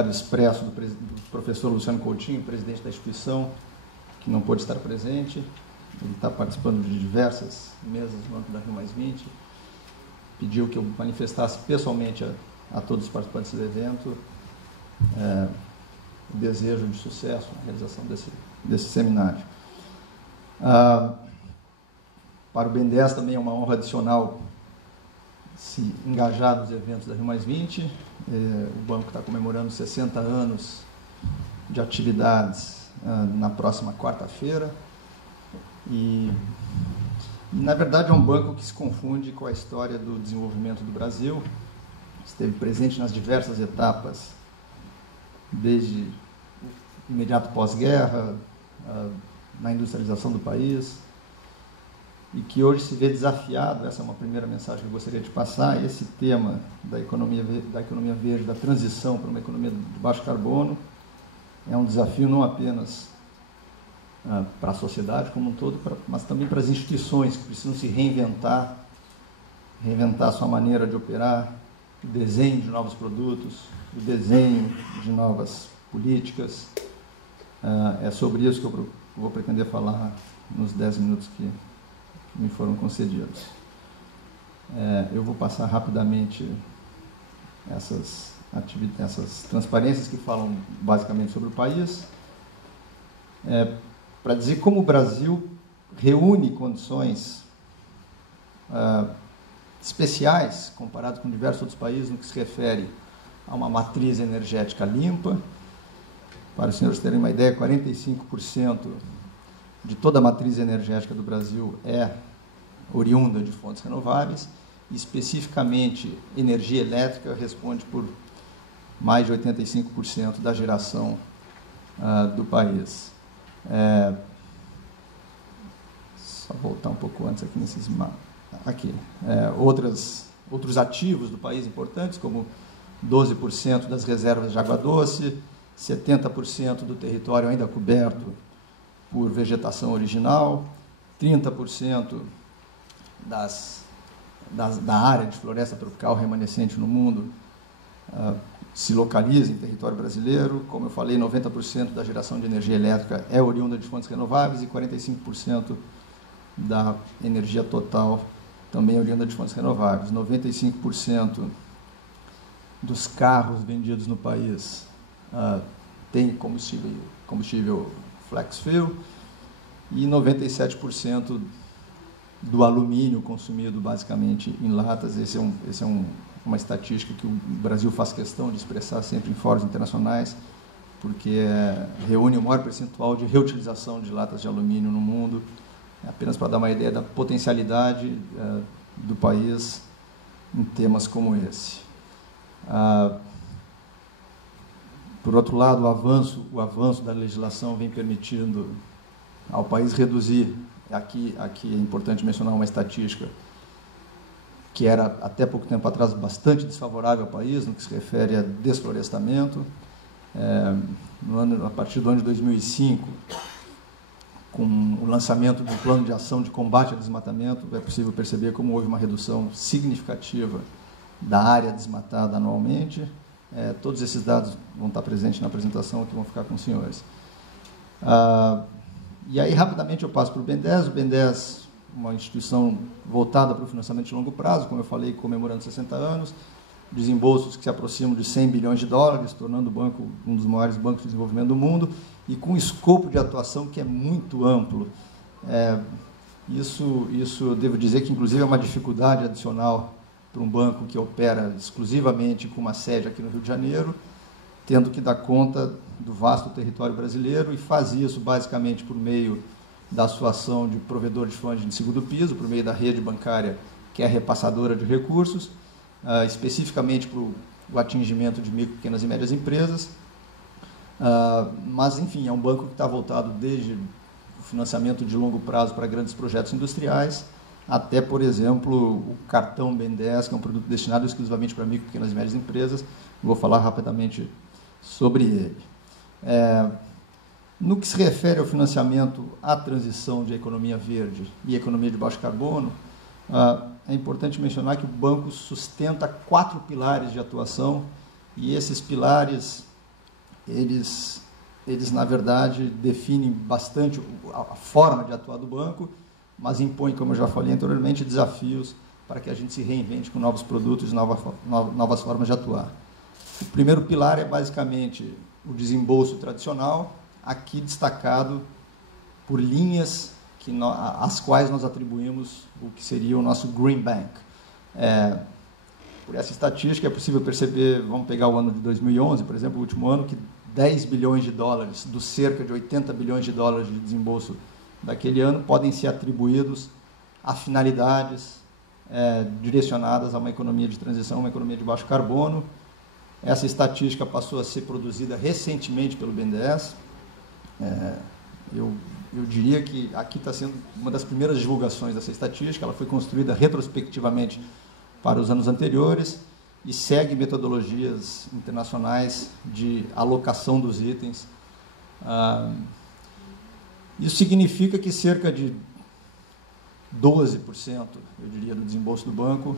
comunicado expresso do professor Luciano Coutinho, presidente da instituição, que não pôde estar presente. Ele está participando de diversas mesas no âmbito da Rio+20. Pediu que eu manifestasse pessoalmente a todos os participantes do evento o desejo de sucesso na realização desse seminário. Para o BNDES também é uma honra adicional se engajar nos eventos da Rio+20. O banco está comemorando 60 anos de atividades na próxima quarta-feira. E, na verdade, é um banco que se confunde com a história do desenvolvimento do Brasil. Esteve presente nas diversas etapas, desde o imediato pós-guerra, na industrialização do país, e que hoje se vê desafiado. Essa é uma primeira mensagem que eu gostaria de passar. Esse tema da economia verde, da transição para uma economia de baixo carbono, é um desafio não apenas para a sociedade como um todo, mas também para as instituições, que precisam se reinventar a sua maneira de operar, o desenho de novos produtos, o desenho de novas políticas. É sobre isso que eu vou pretender falar nos 10 minutos que me foram concedidos. Eu vou passar rapidamente essas transparências que falam basicamente sobre o país, para dizer como o Brasil reúne condições especiais, comparado com diversos outros países, no que se refere a uma matriz energética limpa. Para os senhores terem uma ideia, 45% de toda a matriz energética do Brasil é oriunda de fontes renováveis, e especificamente energia elétrica responde por mais de 85% da geração do país. Só voltar um pouco antes aqui nesses mapas. Outros ativos do país importantes, como 12% das reservas de água doce, 70% do território ainda coberto por vegetação original, 30% da área de floresta tropical remanescente no mundo se localiza em território brasileiro. Como eu falei, 90% da geração de energia elétrica é oriunda de fontes renováveis e 45% da energia total também é oriunda de fontes renováveis. 95% dos carros vendidos no país tem combustível flex fuel, e 97% do alumínio consumido basicamente em latas. Esse é uma estatística que o Brasil faz questão de expressar sempre em fóruns internacionais, porque reúne o maior percentual de reutilização de latas de alumínio no mundo. Apenas para dar uma ideia da potencialidade do país em temas como esse. Por outro lado, o avanço da legislação vem permitindo ao país reduzir. Aqui é importante mencionar uma estatística que era, até pouco tempo atrás, bastante desfavorável ao país, no que se refere a desflorestamento. A partir do ano de 2005, com o lançamento do Plano de Ação de Combate ao Desmatamento, é possível perceber como houve uma redução significativa da área desmatada anualmente. Todos esses dados vão estar presentes na apresentação, que vão ficar com os senhores. E aí, rapidamente, eu passo para o BNDES. O BNDES, uma instituição voltada para o financiamento de longo prazo, como eu falei, comemorando 60 anos, desembolsos que se aproximam de 100 bilhões de dólares, tornando o banco um dos maiores bancos de desenvolvimento do mundo, e com um escopo de atuação que é muito amplo. Isso eu devo dizer que, inclusive, é uma dificuldade adicional para um banco que opera exclusivamente com uma sede aqui no Rio de Janeiro, tendo que dar conta do vasto território brasileiro, e faz isso basicamente por meio da sua ação de provedor de funding de segundo piso, por meio da rede bancária, que é repassadora de recursos, especificamente para o atingimento de micro, pequenas e médias empresas. Mas, enfim, é um banco que está voltado desde o financiamento de longo prazo para grandes projetos industriais, até, por exemplo, o cartão BNDES, que é um produto destinado exclusivamente para micro, pequenas e médias empresas. Vou falar rapidamente sobre ele. No que se refere ao financiamento à transição de economia verde e economia de baixo carbono, é importante mencionar que o banco sustenta 4 pilares de atuação, e esses pilares eles na verdade, definem bastante a forma de atuar do banco, mas impõem, como eu já falei anteriormente, desafios para que a gente se reinvente com novos produtos e novas formas de atuar. O primeiro pilar é basicamente o desembolso tradicional, aqui destacado por linhas às quais nós atribuímos o que seria o nosso Green Bank. Por essa estatística é possível perceber, vamos pegar o ano de 2011, por exemplo, o último ano, que 10 bilhões de dólares dos cerca de 80 bilhões de dólares de desembolso daquele ano podem ser atribuídos a finalidades direcionadas a uma economia de transição, uma economia de baixo carbono. Essa estatística passou a ser produzida recentemente pelo BNDES. Eu diria que aqui está sendo uma das primeiras divulgações dessa estatística. Ela foi construída retrospectivamente para os anos anteriores e segue metodologias internacionais de alocação dos itens. Isso significa que cerca de 12%, eu diria, do desembolso do banco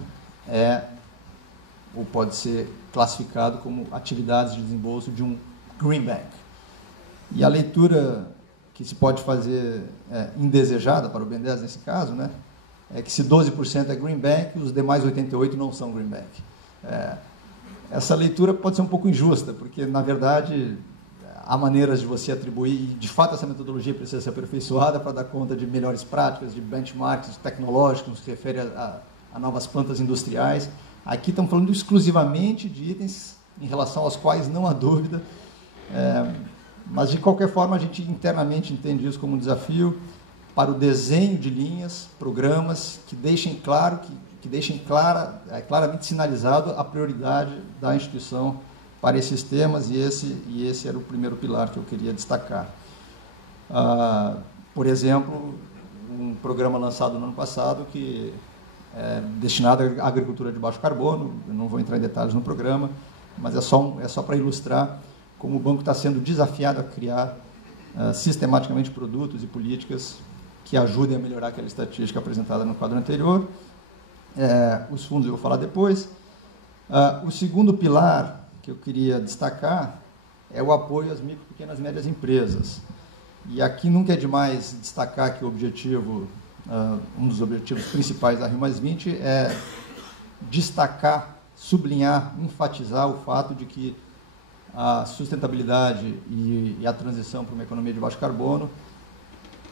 ou pode ser classificado como atividades de desembolso de um Green Bank. E a leitura que se pode fazer indesejada para o BNDES nesse caso, né, é que se 12% é Green Bank, os demais 88% não são Green Bank. Essa leitura pode ser um pouco injusta, porque, na verdade, há maneiras de você atribuir, e, de fato, essa metodologia precisa ser aperfeiçoada para dar conta de melhores práticas, de benchmarks tecnológicos, no que se refere a novas plantas industriais. Aqui estamos falando exclusivamente de itens em relação aos quais não há dúvida, mas, de qualquer forma, a gente internamente entende isso como um desafio para o desenho de linhas, programas que deixem claro, que deixem claramente sinalizado a prioridade da instituição para esses temas, e esse era o primeiro pilar que eu queria destacar. Por exemplo, um programa lançado no ano passado que é destinado à agricultura de baixo carbono. Eu não vou entrar em detalhes no programa, mas é só para ilustrar como o banco está sendo desafiado a criar sistematicamente produtos e políticas que ajudem a melhorar aquela estatística apresentada no quadro anterior. Os fundos eu vou falar depois. O segundo pilar que eu queria destacar é o apoio às micro, pequenas e médias empresas. E aqui nunca é demais destacar que o objetivo, um dos objetivos principais da Rio+20 é destacar, sublinhar, enfatizar o fato de que a sustentabilidade e a transição para uma economia de baixo carbono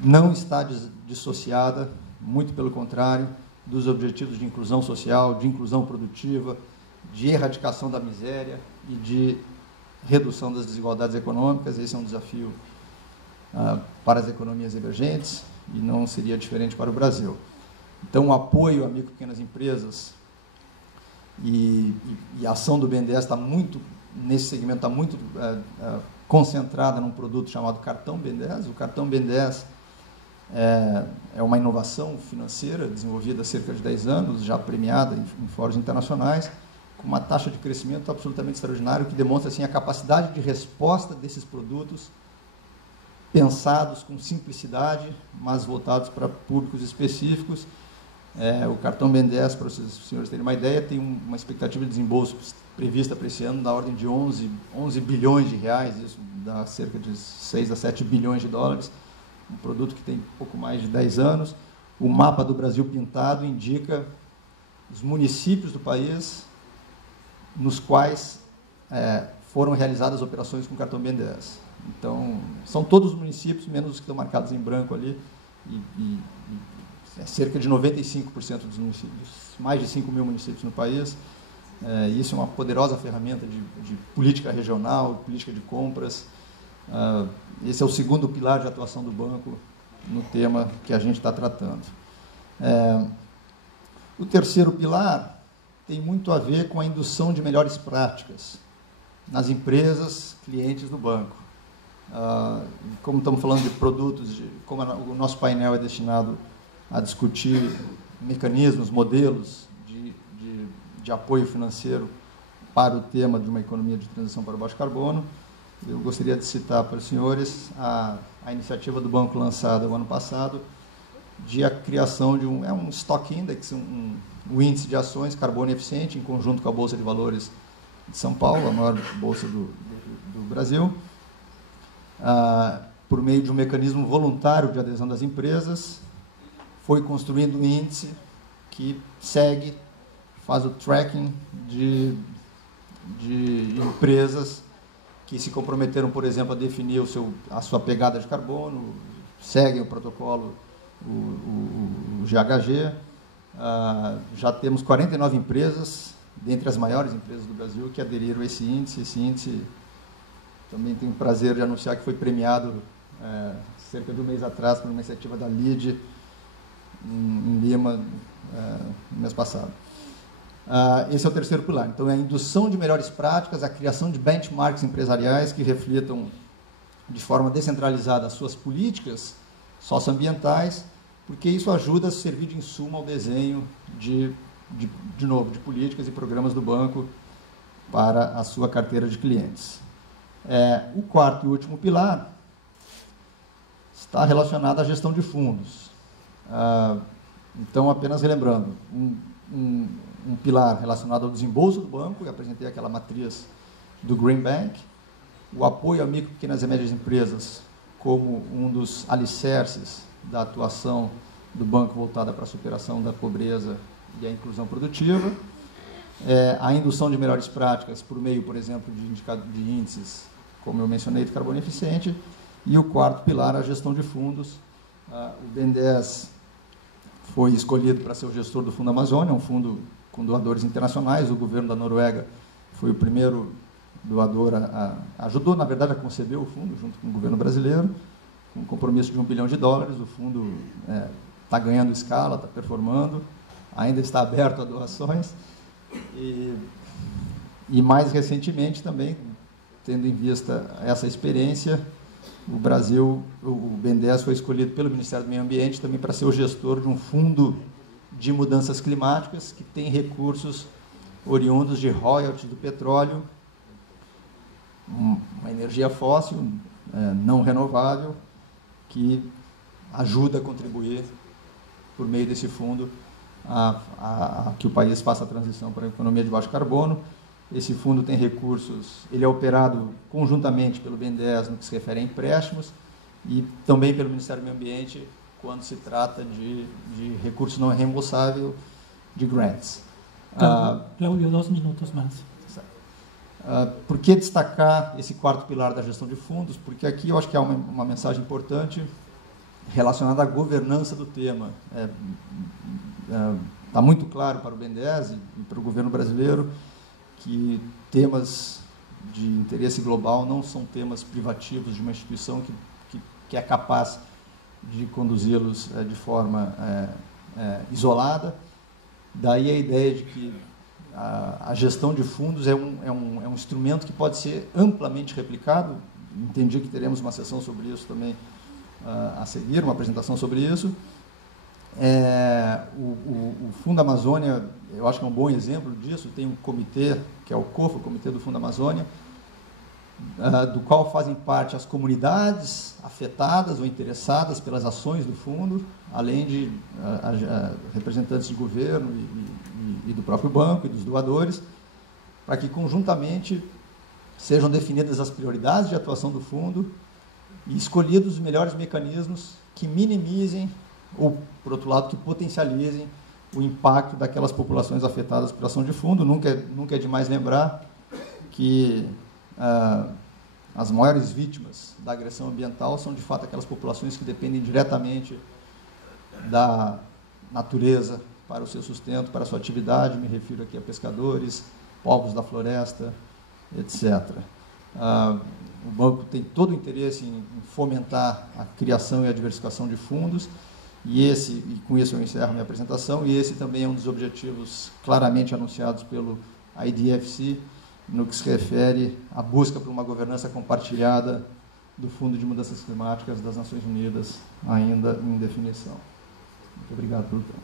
não está dissociada, muito pelo contrário, dos objetivos de inclusão social, de inclusão produtiva, de erradicação da miséria e de redução das desigualdades econômicas. Esse é um desafio para as economias emergentes e não seria diferente para o Brasil. Então, o apoio a micro e pequenas empresas e a ação do BNDES está muito, nesse segmento, está muito concentrada num produto chamado Cartão BNDES. O Cartão BNDES é uma inovação financeira desenvolvida há cerca de 10 anos, já premiada em fóruns internacionais, com uma taxa de crescimento absolutamente extraordinária, que demonstra assim, a capacidade de resposta desses produtos pensados com simplicidade, mas voltados para públicos específicos. O cartão BNDES, para os senhores terem uma ideia, tem uma expectativa de desembolso prevista para esse ano da ordem de 11 bilhões de reais, isso dá cerca de 6 a 7 bilhões de dólares, um produto que tem pouco mais de 10 anos. O mapa do Brasil pintado indica os municípios do país nos quais foram realizadas operações com cartão BNDES. Então, são todos os municípios, menos os que estão marcados em branco ali, e cerca de 95% dos municípios, mais de 5 mil municípios no país. Isso é uma poderosa ferramenta de política regional, política de compras. Esse é o segundo pilar de atuação do banco no tema que a gente está tratando. O terceiro pilar tem muito a ver com a indução de melhores práticas nas empresas clientes do banco. Como estamos falando de produtos, como o nosso painel é destinado a discutir mecanismos, modelos de apoio financeiro para o tema de uma economia de transição para o baixo carbono, eu gostaria de citar para os senhores a iniciativa do banco lançada no ano passado de a criação de um Stock Index, um índice de ações carbono eficiente, em conjunto com a Bolsa de Valores de São Paulo, a maior bolsa do Brasil, por meio de um mecanismo voluntário de adesão das empresas, foi construindo um índice que segue, faz o tracking de empresas que se comprometeram, por exemplo, a definir a sua pegada de carbono, seguem o protocolo, o GHG. Já temos 49 empresas, dentre as maiores empresas do Brasil, que aderiram a esse índice. Esse índice também tenho o prazer de anunciar que foi premiado cerca de um mês atrás por uma iniciativa da LEED em Lima, no mês passado. Esse é o terceiro pilar. Então, é a indução de melhores práticas, a criação de benchmarks empresariais que reflitam de forma descentralizada as suas políticas socioambientais, porque isso ajuda a servir de insumo ao desenho de políticas e programas do banco para a sua carteira de clientes. O quarto e último pilar está relacionado à gestão de fundos. Então, apenas relembrando, um pilar relacionado ao desembolso do banco, eu apresentei aquela matriz do Green Bank, o apoio a micro, pequenas e médias empresas como um dos alicerces da atuação do banco voltada para a superação da pobreza e a inclusão produtiva, a indução de melhores práticas por meio, por exemplo, de índices, como eu mencionei, de carbono eficiente, e o quarto pilar, a gestão de fundos. O BNDES foi escolhido para ser o gestor do Fundo Amazônia, um fundo com doadores internacionais. O governo da Noruega foi o primeiro doador, ajudou, na verdade, a conceber o fundo, junto com o governo brasileiro, com um compromisso de US$1 bilhão. O fundo está ganhando escala, está performando, ainda está aberto a doações. E mais recentemente também, tendo em vista essa experiência, o BNDES foi escolhido pelo Ministério do Meio Ambiente também para ser o gestor de um fundo de mudanças climáticas que tem recursos oriundos de royalties do petróleo, uma energia fóssil, não renovável, que ajuda a contribuir, por meio desse fundo, a que o país faça a transição para a economia de baixo carbono. Esse fundo tem recursos, ele é operado conjuntamente pelo BNDES no que se refere a empréstimos e também pelo Ministério do Meio Ambiente quando se trata de recursos não reembolsáveis, de grants. Claudio, 2 minutos mais. Por que destacar esse quarto pilar da gestão de fundos? Porque aqui eu acho que há uma mensagem importante relacionada à governança do tema. Está muito claro para o BNDES e para o governo brasileiro que temas de interesse global não são temas privativos de uma instituição que é capaz de conduzi-los de forma isolada. Daí a ideia de que a gestão de fundos é um instrumento que pode ser amplamente replicado. Entendi que teremos uma sessão sobre isso também a seguir, uma apresentação sobre isso. O Fundo Amazônia, eu acho que é um bom exemplo disso. Tem um comitê, que é o COFA, o Comitê do Fundo Amazônia, do qual fazem parte as comunidades afetadas ou interessadas pelas ações do fundo, além de representantes de governo e do próprio banco e dos doadores, para que conjuntamente sejam definidas as prioridades de atuação do fundo e escolhidos os melhores mecanismos que minimizem ou, por outro lado, que potencializem o impacto daquelas populações afetadas por ação de fundo. Nunca é demais lembrar que as maiores vítimas da agressão ambiental são, de fato, aquelas populações que dependem diretamente da natureza para o seu sustento, para a sua atividade. Me refiro aqui a pescadores, povos da floresta, etc. O banco tem todo o interesse em fomentar a criação e a diversificação de fundos, e com isso eu encerro minha apresentação, e esse também é um dos objetivos claramente anunciados pelo IDFC, no que se refere à busca por uma governança compartilhada do Fundo de Mudanças Climáticas das Nações Unidas, ainda em definição. Muito obrigado pelo tempo.